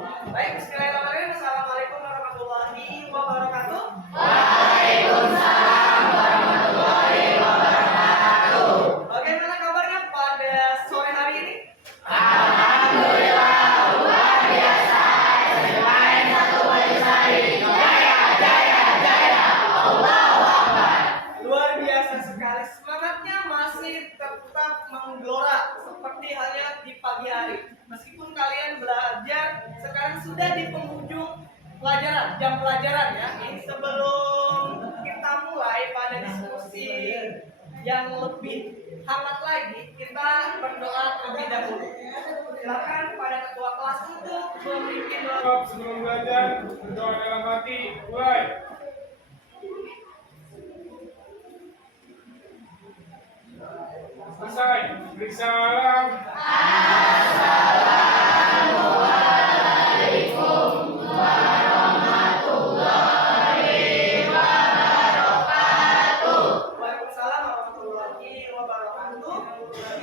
Baik, bismillahirrahmanirrahim. Assalamualaikum warahmatullahi wabarakatuh. Waalaikumsalam warahmatullahi wabarakatuh. Bagaimana kabarnya pada sore hari ini? Alhamdulillah, luar biasa. Selain satu Walisari, jaya, jaya, jaya, Allahu Akbar. Luar biasa sekali. Semangatnya masih tetap menggelora seperti halnya di pagi hari. Meskipun kalian belajar sekarang sudah di penghujung pelajaran, jam pelajaran ya. Ini sebelum kita mulai pada diskusi yang lebih hangat lagi, kita berdoa terlebih dahulu. Silakan pada ketua kelas untuk memimpin doa. Sebelum belajar, berdoa dalam hati, mulai. Selesai, beri salam. Assalamualaikum warahmatullahi wabarakatuh. Waalaikumsalam warahmatullahi wabarakatuh.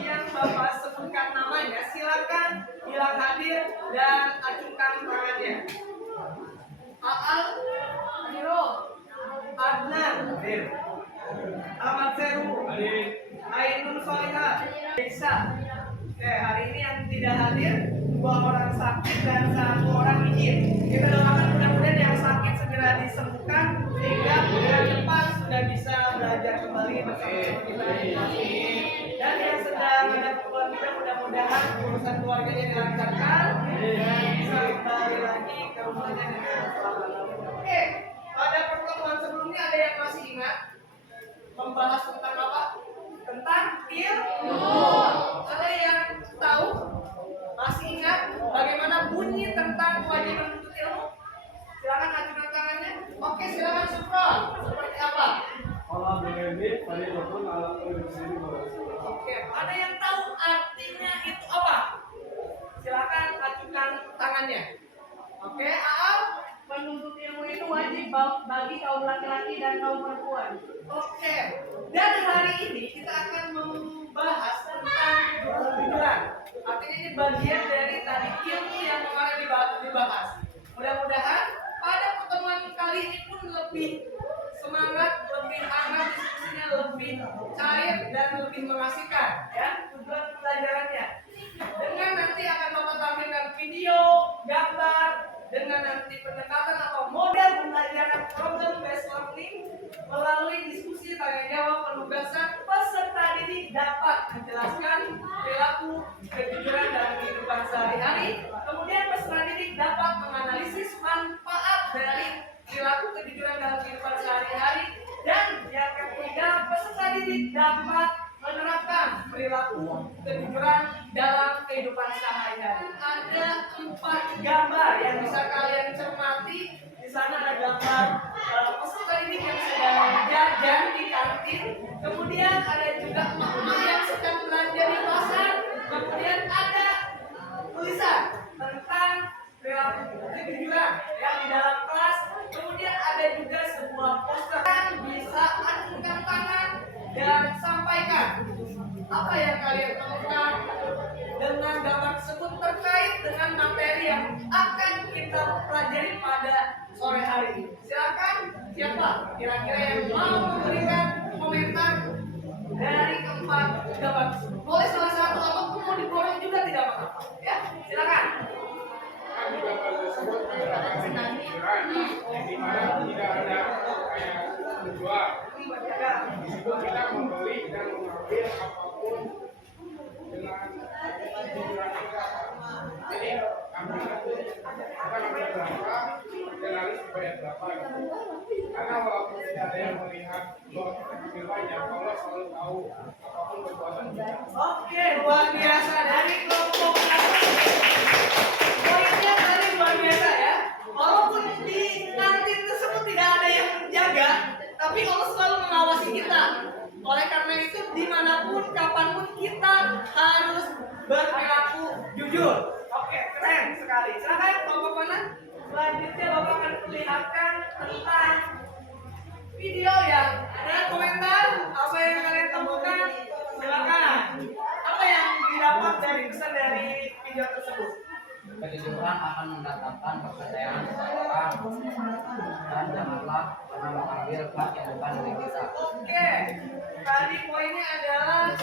Yang Bapak sebutkan namanya, silakan bilang hadir dan acungkan tangannya. Aal, Adnan, Ahmad Seru, Ainun Solihah, Desa. Oke, hari ini yang tidak hadir 2 orang sakit dan 1 orang izin. Kita doakan mudah-mudahan yang sakit segera disembuhkan sehingga bulan depan sudah bisa belajar kembali bersama kita di kelas ini. Dan yang sedang ada keluarga mudah-mudahan urusan keluarganya dilancarkan dan bisa kembali lagi ke rumahnya dengan selamat. Oke, pada pertemuan sebelumnya ada yang masih ingat membahas tentang apa? Tentang ilmu. Ada yang tahu? Masih ingat bagaimana bunyi tentang kewajiban menuntut ilmu? Silakan ajukan tangannya. Oke, silakan Supron. Seperti apa? Oke, ada yang tahu artinya itu apa? Silakan ajukan tangannya. Oke, Aal. Menuntut ilmu itu wajib bagi kaum laki-laki dan kaum perempuan. Oke, dan hari ini kita akan membahas tentang kejujuran. Artinya ini bagian dari tadi ilmu yang kemarin dibahas. Mudah-mudahan pada pertemuan kali ini pun lebih semangat, lebih hangat, diskusinya lebih cair dan lebih mengasihkan ya tujuan pelajarannya. Dengan nanti akan Bapak tampilkan video, gambar, dengan nanti pendekatan atau model pembelajaran problem based learning melalui diskusi tanya jawab penugasan peserta didik dapat menjelaskan perilaku kejujuran dalam kehidupan sehari-hari. Kemudian peserta didik dapat menganalisis manfaat dari perilaku kejujuran dalam kehidupan sehari-hari. Dan yang ketiga, peserta didik dapat menerapkan perilaku kejujuran dalam kehidupan sehari-hari. Ada 4 gambar yang bisa kalian cermati. Di sana ada gambar peserta didik yang sedang jajan di kantin. Kemudian ada juga emak-emak yang sedang belanja di pasar. Kemudian ada tulisan tentang perilaku kejujuran yang di dalam kelas. Kemudian ada juga sebuah poster yang bisa acungkan tangan dan sampaikan apa yang kalian temukan dengan gambar tersebut terkait dengan materi yang akan kita pelajari pada sore hari ini. Silakan, siapa kira-kira yang mau memberikan komentar dari keempat gambar tersebut? Boleh salah satu ataupun mau diborong juga tidak apa-apa. Ya, silakan. Kan di gambar tersebut menyatakan kejujuran, di mana tidak ada kayak menjual. Di situ kita membeli dan mengambil apapun dengan kejujuran kita. Jadi ambil itu kita ambil berapa dan harus dibayar berapa. Karena walaupun tidak ada yang melihat bahwa kita ambil banyak, Allah selalu tahu apapun perbuatan kita. Oke, luar biasa dari kelompok poinnya tadi luar biasa ya. Walaupun di kantin tersebut tidak ada yang menjaga, tapi Allah selalu mengawasi kita. Oleh karena itu, dimanapun, kapanpun kita harus berperilaku jujur. Oke, keren sekali. Silakan kelompok mana? Selanjutnya Bapak akan perlihatkan tentang video yang ada komentar apa yang kalian temukan. Silakan. Apa yang didapat dari pesan dari video tersebut? Kejujuran akan mendatangkan kepercayaan seseorang, dan janganlah pernah mengambil hak yang bukan milik kita. Oke, tadi poinnya adalah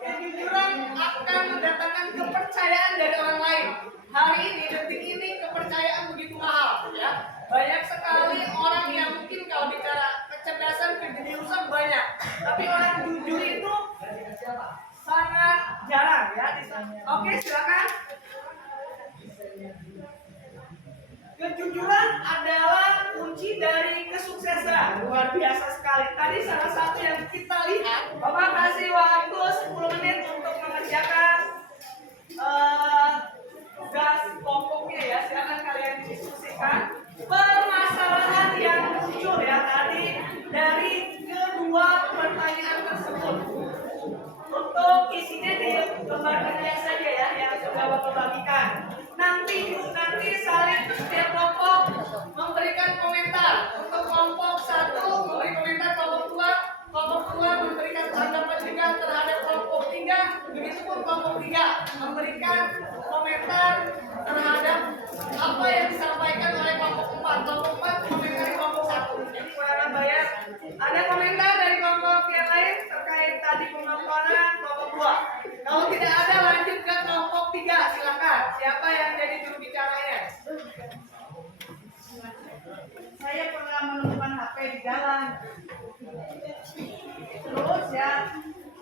kejujuran akan mendatangkan kepercayaan dari orang lain. Hari ini, detik ini kepercayaan begitu mahal, ya. Banyak sekali orang yang mungkin kalau bicara kecerdasan, kejeniusan banyak, tapi orang jujur itu sangat jarang, ya. Oke, silakan. Kejujuran adalah kunci dari kesuksesan. Luar biasa sekali. Tadi salah satu yang kita lihat, Bapak kasih waktu 10 menit untuk mengerjakan tugas kelompoknya, ya. Silakan kalian diskusikan permasalahan yang muncul, ya, tadi dari kedua pertanyaan tersebut. Untuk isinya di lembar kerja saja, ya, yang sudah Bapak bagikan. Nanti saling setiap kelompok memberikan komentar. Untuk kelompok 1 memberi komentar, kelompok 2 memberikan tanggapan juga terhadap kelompok 3. Begitupun kelompok 3 memberikan komentar terhadap apa yang disampaikan oleh kelompok 4. Kelompok 4 komentari kelompok 1. Jadi kurang bayar. Ada komentar dari kelompok yang lain terkait tadi penontonan kelompok 2. Kalau tidak ada, lanjut ke kelompok 3. Silakan. Siapa yang jadi juru bicaranya? Saya pernah menemukan HP di jalan. Terus ya,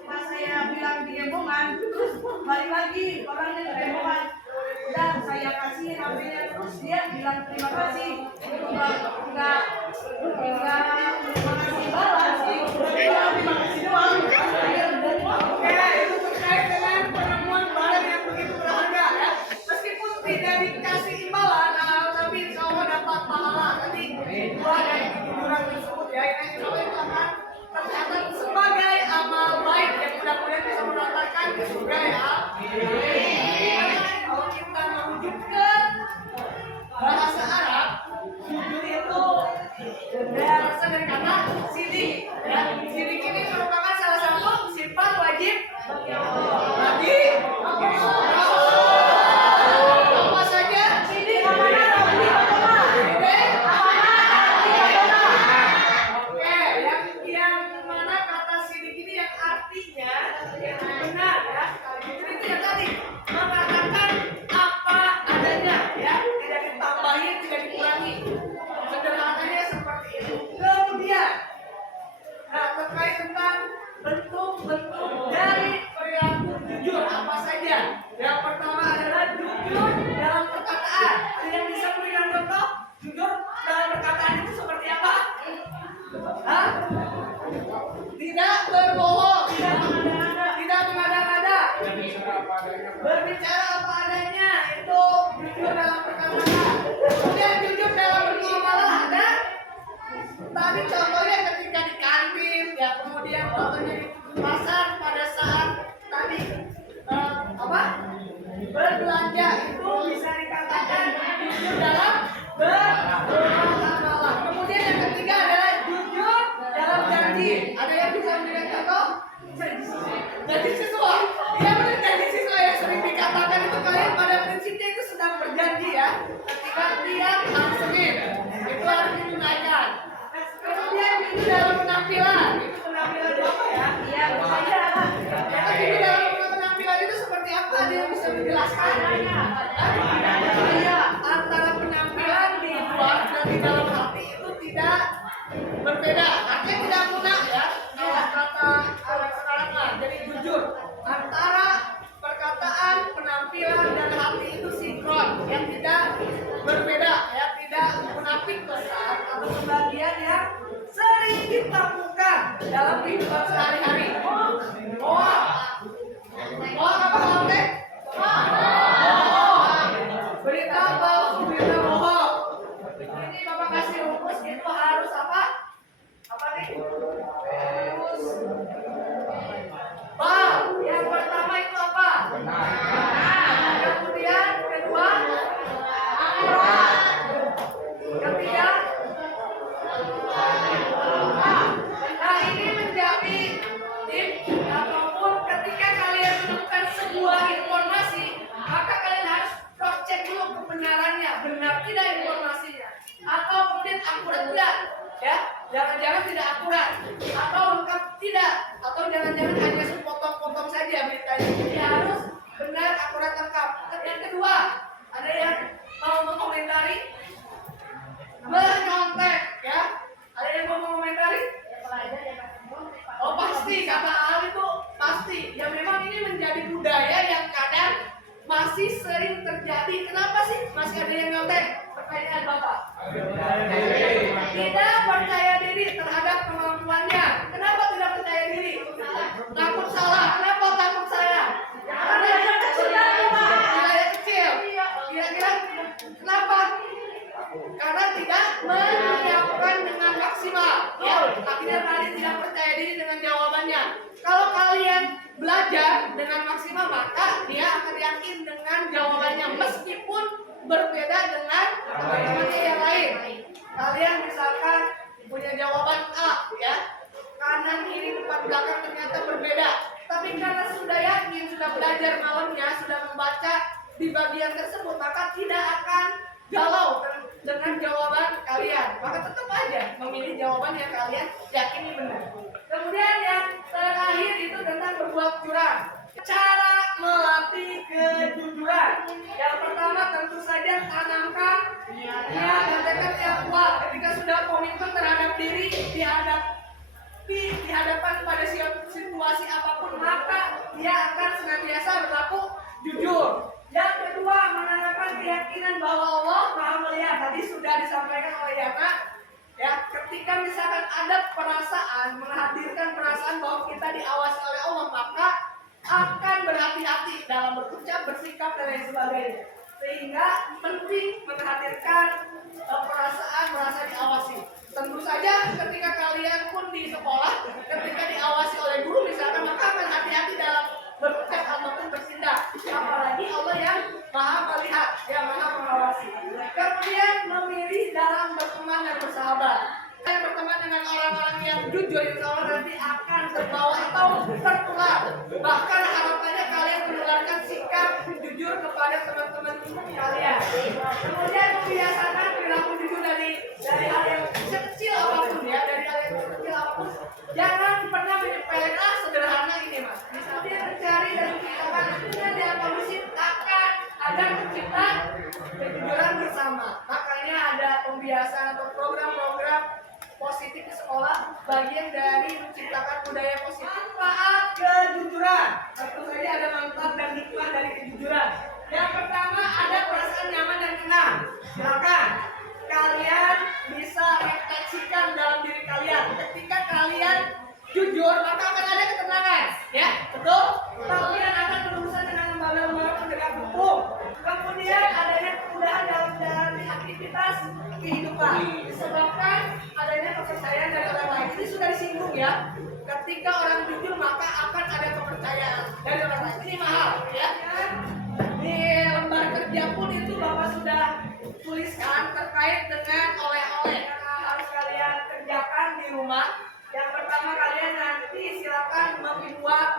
pas saya bilang di gembongan, terus balik lagi orangnya di gembongan. Udah saya kasih HP-nya, terus dia bilang terima kasih. Enggak makasih balas sih. Terima kasih doang. Oke, itu terkait dengan penemuan barang yang begitu berharga, ya. Meskipun tidak dikasih imbalan, tapi insya Allah dapat pahala. Nanti buah dari kejujuran tersebut, ya. Ini insya Allah itu akan tercatat sebagai amal baik yang mudah-mudahan bisa mengantarkan ke surga, ya. Kalau kita merujuk ke bahasa Arab, jujur itu berasal dari kata sidik, ya. Sidik ini merupakan salah satu sifat wajib bagi apa saja. Sidik Oke, yang mana kata sidik ini yang artinya yang benar, ya. Itu yang tadi mengatakan apa adanya, ya, tidak ditambahin, tidak dikurangi. Sederhananya seperti itu. Kemudian, terkait tentang bentuk-bentuk dari perilaku jujur apa saja. Yang pertama adalah jujur dalam perkataan. Ada yang bisa memberikan contoh? Jujur dalam perkataan itu seperti apa? Hah? Tidak berbohong, tidak mengada-ngada, berbicara apa adanya, itu jujur dalam perkataan. Kemudian jujur dalam bermuamalah ada. Tadi contohnya ketika di kantin, ya, kemudian contohnya di pasar pada saat tadi berbelanja, itu bisa dikatakan jujur dalam bermuamalah. Kemudian yang ketiga adalah jujur dalam janji. Ada yang bisa memberikan contoh? Janji siswa. Ya, benar, janji siswa yang sering dikatakan itu kalian pada prinsipnya itu sedang berjanji, ya. Ketika tiap hari Senin itu harus ditunaikan. Kemudian jujur dalam penampilan. Itu penampilan apa, ya? Iya, saya Jujur dalam penampilan itu seperti apa? Ada yang bisa menjelaskan? Iya, antara penampilan di luar dan di dalam hati itu tidak berbeda. Artinya tidak mudah, ya. Kalau kata anak sekarang lah, jadi jujur antara perkataan, penampilan dan hati itu sinkron, yang tidak berbeda, ya, tidak munafik besar atau pembagian yang sering ditemukan dalam kehidupan sehari-hari. Apa kamu? Berita palsu, berita bohong. Ini Bapak kasih rumus, itu harus apa? Apa nih? Harus yang pertama itu apa? Kemudian kedua, ketiga. Nah, ini menjadi Yang kedua, ada yang mau mengomentari? Menyontek, ya. Ada yang mau mengomentari? Oh pasti, kata Al itu pasti. Ya memang ini menjadi budaya yang kadang masih sering terjadi. Kenapa sih masih ada yang nyontek? Pertanyaan Bapak. Tidak percaya diri terhadap kemampuannya. Kenapa tidak percaya diri? Takut salah. Kenapa takut salah? Karena wilayah kecil. Kira-kira kenapa? Karena tidak menyiapkan dengan maksimal. Ya, akhirnya kalian tidak percaya diri dengan jawabannya. Kalau kalian belajar dengan maksimal, maka dia akan yakin dengan jawabannya meskipun berbeda dengan teman-temannya yang lain. Kalian misalkan punya jawaban A, ya, kanan kiri depan belakang ternyata berbeda. Tapi karena sudah yakin, sudah belajar malamnya, sudah membaca di bagian tersebut, maka tidak akan galau dengan jawaban kalian. Maka tetap aja memilih jawaban yang kalian yakini benar. Kemudian yang terakhir itu tentang berbuat curang. Cara melatih kejujuran. Yang pertama tentu saja tanamkan niat dan tekad yang kuat. Ketika sudah komitmen terhadap diri di hadapan pada situasi apapun, maka dia akan senantiasa berlaku jujur. Yang kedua, menanamkan keyakinan bahwa Allah Maha melihat. Tadi sudah disampaikan oleh Yana. Ya, ketika misalkan ada perasaan, menghadirkan perasaan bahwa kita diawasi oleh Allah, maka akan berhati-hati dalam berucap, bersikap, dan lain sebagainya. Sehingga penting menghadirkan perasaan merasa diawasi. Tentu saja ketika kalian pun di sekolah, ketika diawasi oleh guru misalkan, maka akan hati-hati dalam berucap ataupun bertindak. Apalagi Allah yang Maha melihat, yang Maha mengawasi. Kemudian memilih dalam berteman dan bersahabat. Yang berteman dengan orang-orang yang jujur, insya Allah nanti akan terbawa atau tertular. Bahkan harapannya kalian menularkan sikap jujur kepada teman-teman kalian. Kemudian membiasakan perilaku jujur dari hal yang kecil apapun, ya, dari hal yang kecil apapun. Jangan pernah menyepelekan sederhana ini, Mas. Misalnya mencari dan menciptakan hubungan yang kondusif akan ada tercipta kejujuran bersama. Makanya ada pembiasaan atau program-program positif di sekolah, bagian dari menciptakan budaya positif saat kejujuran. Tentu saja ada manfaat dan hikmah dari kejujuran. Yang pertama, ada perasaan nyaman dan tenang. Silakan kalian bisa refleksikan dalam diri kalian. Ketika kalian jujur, maka akan ada ketenangan, ya, betul? Kalian akan berurusan dengan lembaga-lembaga penegak hukum. Kemudian adanya kemudahan dalam menjalani aktivitas kehidupan disebabkan adanya kepercayaan dari orang lain. Ini sudah disinggung, ya. Ketika orang jujur, maka akan ada kepercayaan dari orang lain. Ini mahal, ya. Di lembar kerja pun itu Bapak sudah tuliskan terkait dengan oleh-oleh yang harus kalian kerjakan di rumah. Yang pertama, kalian nanti silakan membuat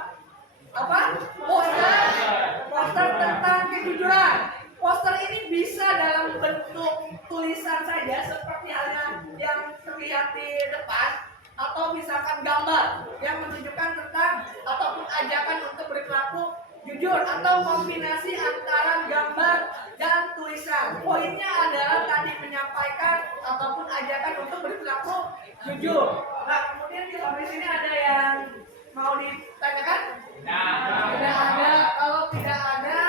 poster tentang kejujuran. Poster ini bisa dalam bentuk tulisan saja seperti halnya yang terlihat di depan, atau misalkan gambar yang menunjukkan tentang ataupun ajakan untuk berperilaku jujur, atau kombinasi antara gambar dan tulisan. Poinnya adalah tadi menyampaikan ataupun ajakan untuk berperilaku jujur. Nah, kemudian di sini ada yang mau ditanyakan? Tidak ada. Kalau tidak ada,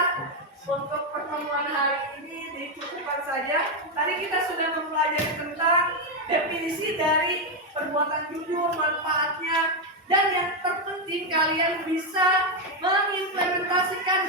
untuk pertemuan hari ini dicukupkan saja. Tadi kita sudah mempelajari tentang definisi dari perbuatan jujur, manfaatnya, dan yang terpenting kalian bisa mengimplementasikan